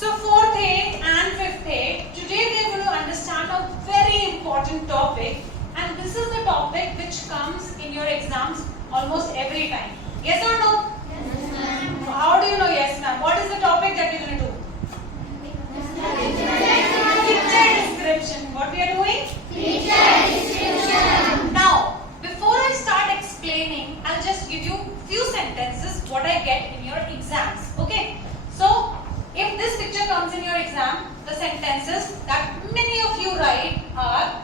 So 4th A and 5th A, today we are going to understand a very important topic, and this is the topic which comes in your exams almost every time. Yes or no? Yes, ma'am. So how do you know yes ma'am? What is the topic that we are going to do? Picture description. What we are doing? Picture description. Now, before I start explaining, I'll just give you few sentences what I get in your exams. Okay? So, if this picture comes in your exam, the sentences that many of you write are: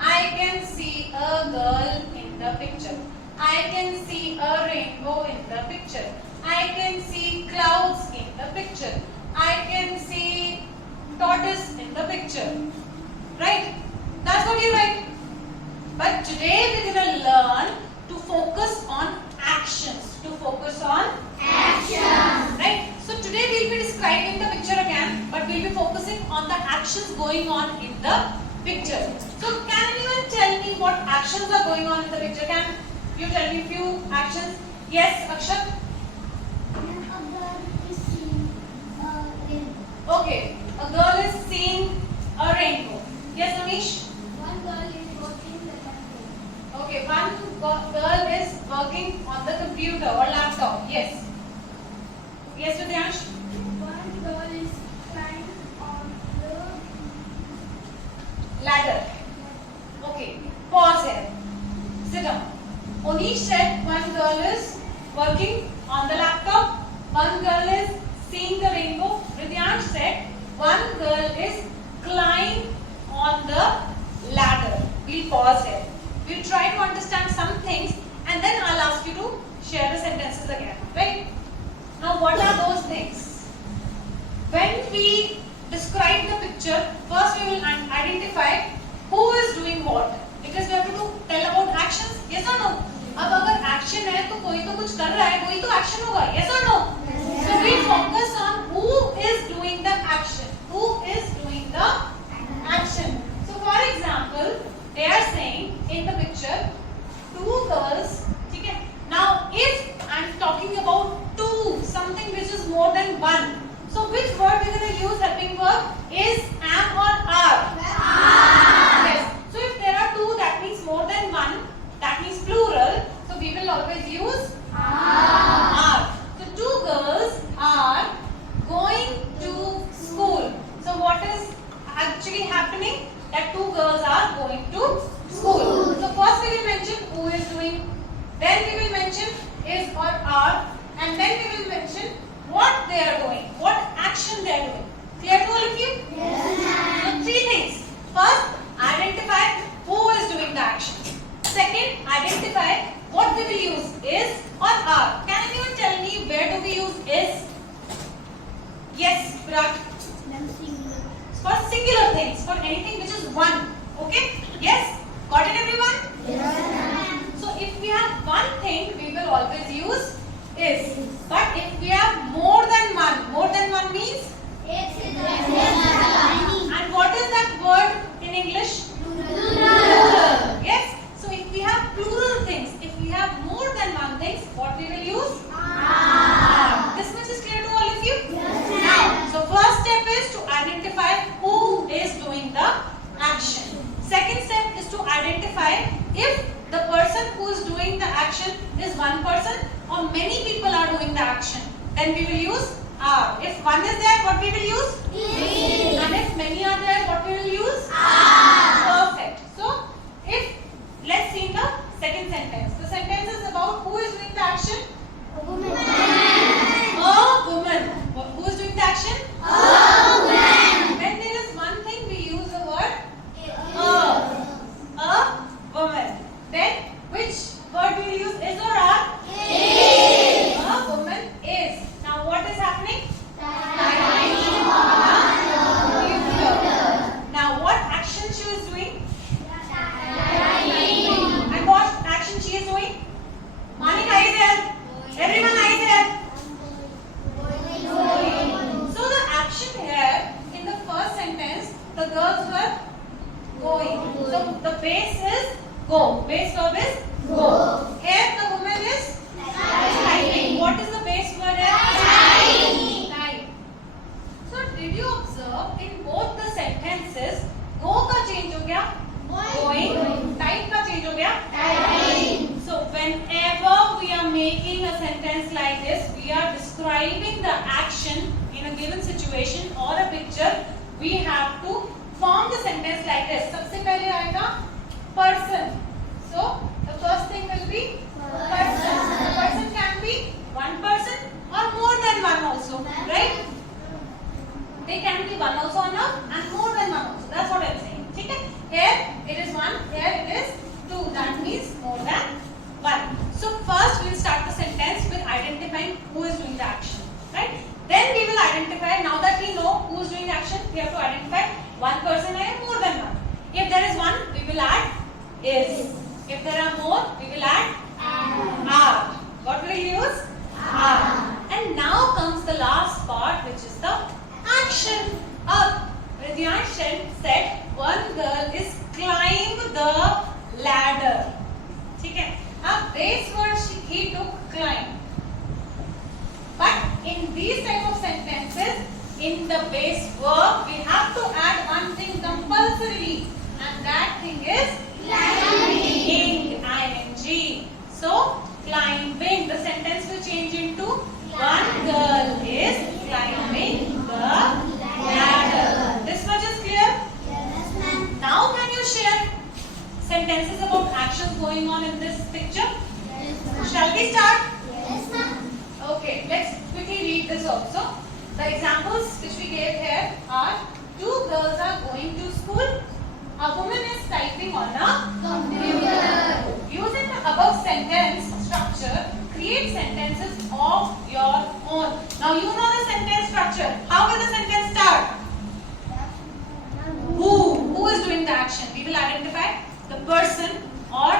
I can see a girl in the picture. I can see a rainbow in the picture. I can see clouds in the picture. I can see tortoise in the picture. Right? That's what you write. But today we're going to learn to focus on actions. To focus on Action. right? So today we'll be describing the picture again, but we'll be focusing on the actions going on in the picture. So can anyone tell me what actions are going on in the picture? Can you tell me few actions? Yes, Akshat? Okay, a girl is seeing a rainbow. Yes, Amish? One girl is watching the laptop. Okay, one girl is working on the computer or laptop. Yes. Yes, Vidyansh? One girl is climbing on the Ladder. Okay, pause here. Sit down. Onish said one girl is working on the laptop, one girl is seeing the rainbow. Vidyansh said one girl is climbing on the ladder. We'll pause here. We'll try to understand some things and then I'll ask you to share the sentences again. Right? Now what are those things? When we describe the picture, first we will identify who is doing what. Because we have to tell about actions. Yes or no? अब अगर action है तो कोई तो कुछ कर रहा है, कोई तो action होगा. Yes or no? Yes. So we focus on who is doing the action. Who is doing the action. So for example, they are saying in the picture, two girls. ठीक है? Now if I'm talking about two, something which is more than one. So which word we are going to use helping verb? Is, am or are? Yes. So if there are two, that means more than one. That means plural. So we will always use are. So two girls are going to school. So what is actually happening? That two girls are going to school. So first we will mention who is doing. Then we will mention is or are. And then we will mention what they are doing. What action they are doing. Clear to all of you? Yes, So three things. First, identify who is doing the action. Second, identify what we will use, is or are. Can anyone tell me where do we use is? Yes, Virat. For singular things, for anything which is one. Okay? Yes? Got it everyone? Yes. So if we have one thing, we will always use is. But if we have more than one means? And what is that word in English? Plural. Yes? So if we have plural things, if we have more than one things, what we will use? Are. This much is clear to all of you? Yes. Now, so first step is to identify who is doing the action. Second step is to identify if the person who is doing the action is one person or many people are doing the action. Then we will use are. If one is there, what we will use? Is. And if many are there, what we will use? Are. Perfect. So, if let's see the second sentence. The sentence is about who is doing the action? A woman. A woman. Who is doing the action? A woman. When there is one thing, we use the word A. a woman. Then which word we will use? Is or are? Is. A woman is. Now what is happening? Typing on the Computer. Now what action she is doing? typing. And what action she is doing? Monica is there. Everyone is there. So the action here in the first sentence, the girls were going. So the base is go. Base verb is go. Here the woman is typing. What is the base word here? Type. Type. So did we have to form the sentence like this. सबसे पहले आएगा person. So the first thing will be person. The person can be one person or more than one also, right? They can be one also and more than one also. That's what I'm saying. Okay? Here it is one, here it is two. That means more than one. So first we'll start the sentence with identifying who is doing the action, right? Then we will identify, now that we know who is doing the action, we have to identify one person or more than one. If there is one, we will add is. If there are more, we will add are. What will we use? Are. And now comes the last part, which is the action. Up. Ridhyanshan said one girl is climb the ladder. ठीक है? अब base word he took climb. But in these type of sentences, in the base verb, we have to add one thing compulsorily, and that thing is climbing. ing. So climbing. The sentence will change into one girl is climbing the ladder. This much is clear? Yes, ma'am. Now can you share sentences about actions going on in this picture? Yes, ma'am. Shall we start? Yes, ma'am. Okay, let's quickly read this also. The examples which we gave here are two girls are going to school. A woman is typing on a Computer. Using the above sentence structure, create sentences of your own. Now you know the sentence structure. How will the sentence start? Who is doing the action? We will identify the person or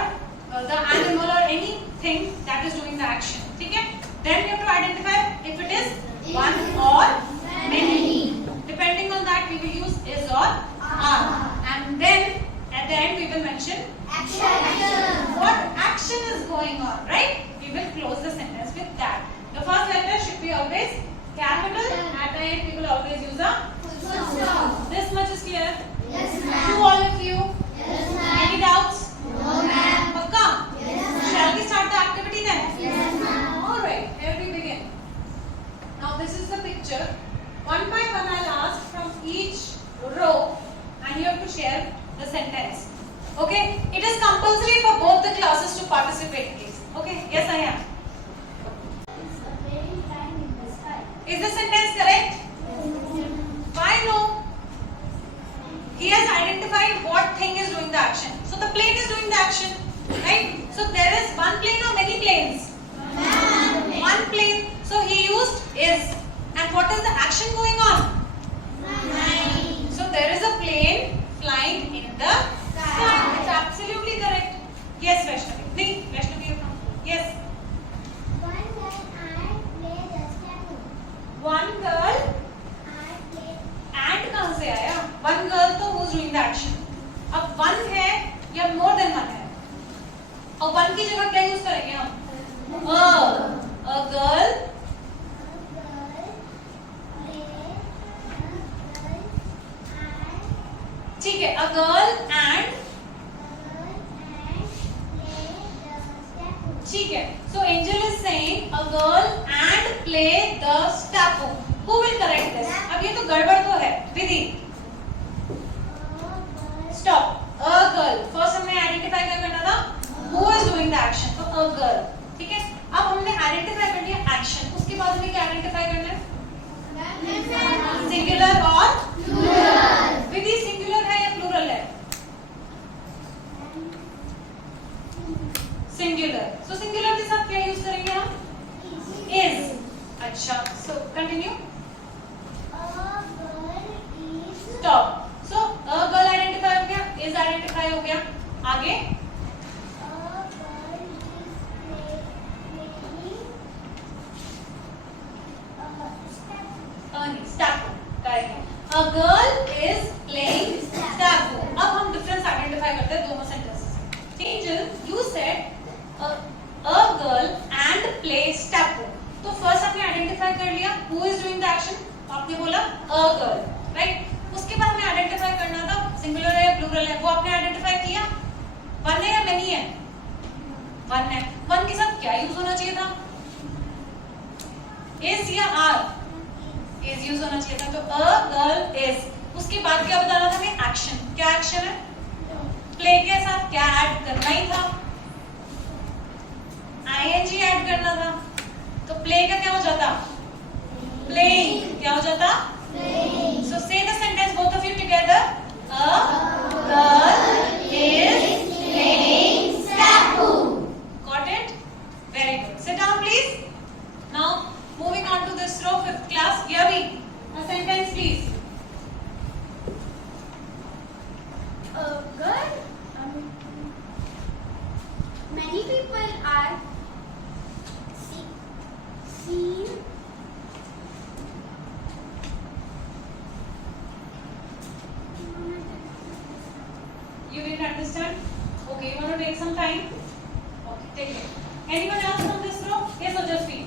the animal or anything that is doing the action. Okay? Then you have to identify if it is one or many. Depending on that, we will use is or are. And then at the end, we will mention Action. what action is going on, right? We will close the sentence with that. The first letter should be always capital. At the end, we will always use a Full stop. this much is clear Yes, to ma'am. all of you. Yes, Any ma'am. doubts? No, ma'am. Pakka? Yes, ma'am. Shall we start the activity then? Yes, ma'am. All right, here we begin. Now this is the picture. One by one I'll ask from each row and you have to share the sentence. Okay? It is compulsory for both the classes to participate, please. Okay? Yes, I am. It's a very fine in the sky. Is the sentence correct? Why no? He has identified what thing is doing the action. So the plane is doing the action, right? So there is one plane or many planes? One plane. So he used is. And what is the action going on? So there is a plane flying in the sky. It's absolutely correct. Yes, Vaishnavi. Nee, Vaishnavi, you come. Yes. One girl and कहाँ से आया? One girl तो who's doing the action. अब one है या more than one है? और one की जगह क्या यूज करेंगे हम? A girl. ठीक है. A girl and ठीक है. So Angel is saying a girl and play the stapu. Who will correct this? अब ये तो गड़बड़ तो है. विधि. Stop. A girl. First हमने identify क्या करना था? Who is doing the action? तो a girl. ठीक है. अब हमने identify कर लिया action. उसके बाद हमें क्या identify करना है? Singular और विधि singular है या plural है? Singular. So singular के साथ क्या यूज करेंगे हम? Is. अच्छा. So continue. Stop. So a girl identify हो गया, is identify हो गया. आगे stapu. Correct. A girl is playing stapu. अब हम difference identify करते हैं दोनों sentences. Angel, you said a girl and play stapu. तो first आपने identify कर लिया who is doing the action. आपने बोला a girl, right? उसके बाद हमें identify करना था singular है या plural है. वो आपने identify किया. One है या many है? One है. One के साथ क्या use होना चाहिए था? Is या are? Is use होना चाहिए था. तो a girl is. उसके बाद क्या बताना था हमें? एक्शन. क्या एक्शन है? प्ले के साथ क्या ऐड करना ही था? ing ऐड करना था. तो प्ले का क्या हो जाता? प्लेइंग. क्या हो जाता? Playing. So say the sentence both of you together. A girl is playing Sapu. Got it? Very good. Sit down please. Now moving on to this row, 5th class. Yavi, a sentence please. A girl. Many people are seen. You didn't understand? Okay, you want to take some time? Okay, take it. Anyone else from this row? Yes, Ojasvi.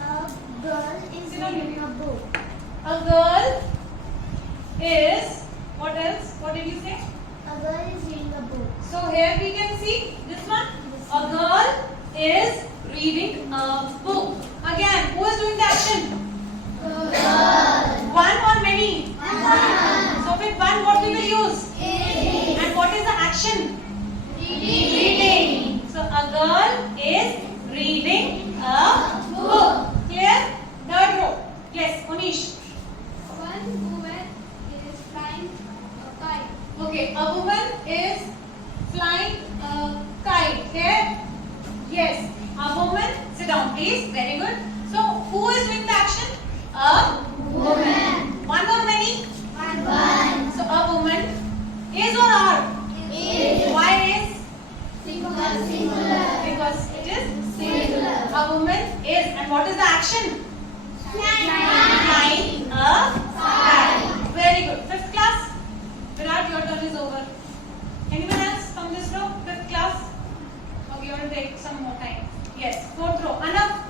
A girl is reading a book. A girl is, what else? What did you say? A girl is reading a book. So here we can see this one. A girl is reading a book. Again, who is doing the action? Girl. One or many? One. So with one, what we will use? And what is the action? Reading. So a girl is reading a book. Clear? Third row. Yes, Onish. One woman is flying a kite. Okay, a woman is flying a kite. Here? Yes. A woman. Sit down, please. Very good. So who is doing the action? A Woman. one or many? One. So a woman is or are? Is. Why is? Singular. Because it is Singular. a woman is. And what is the action? Flying. Flying a kite. Very good. 5th class. Virat, your turn is over. Anyone else from this row? 5th class? Okay, you want to take some more time. Yes. 4th row. Anna.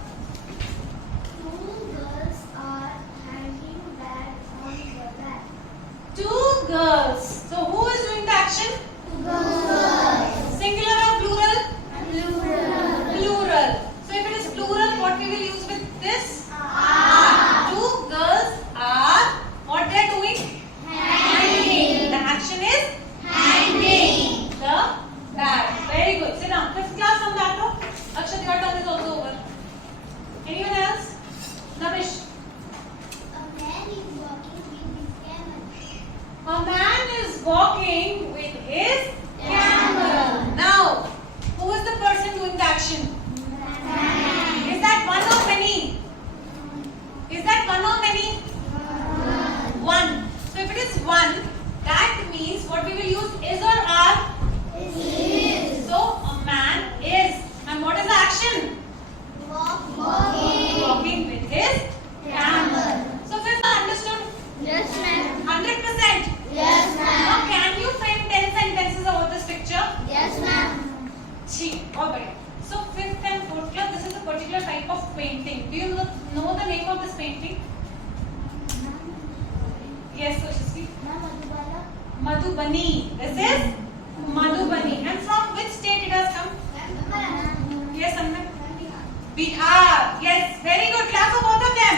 Two girls are hanging bags on the back. Two girls. So who is doing the action? Girls. Singular or plural? Plural. Plural. So if it is plural, what we will use with this? Are. Two girls are, what they are doing? Hanging. The action is Hanging. the bag. Very good. Sit down. 5th class on that row. Akshat, your turn is also over. Anyone else? Nabish. A man is walking with his camel. A man is walking with his camel. Now, who is the person doing the action? Man. Is that one or many? Is that one or many? One. So if it is one, that means what we will use is or are. Is. So a man is. And what is the action? Walking. Walking with his camel. So fifth understood? Yes, ma'am. 100%. Yes, Now ma'am. can you frame 10 sentences about this picture? Yes, ma'am. See, alright. So 5th and 4th class, this is a particular type of painting. Do you know the name of this painting? Yes, Sushri. Madhubani. This is Madhubani. And from which state it has come? Yes, Anna. Bihar. Yes, very good. Clap for both of them.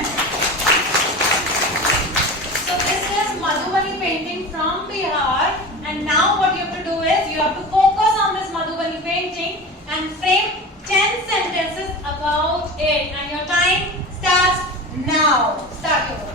So this is Madhubani painting from Bihar. And now what you have to do is you have to focus on this Madhubani painting and frame 10 sentences about it. And your time starts now. Start your work.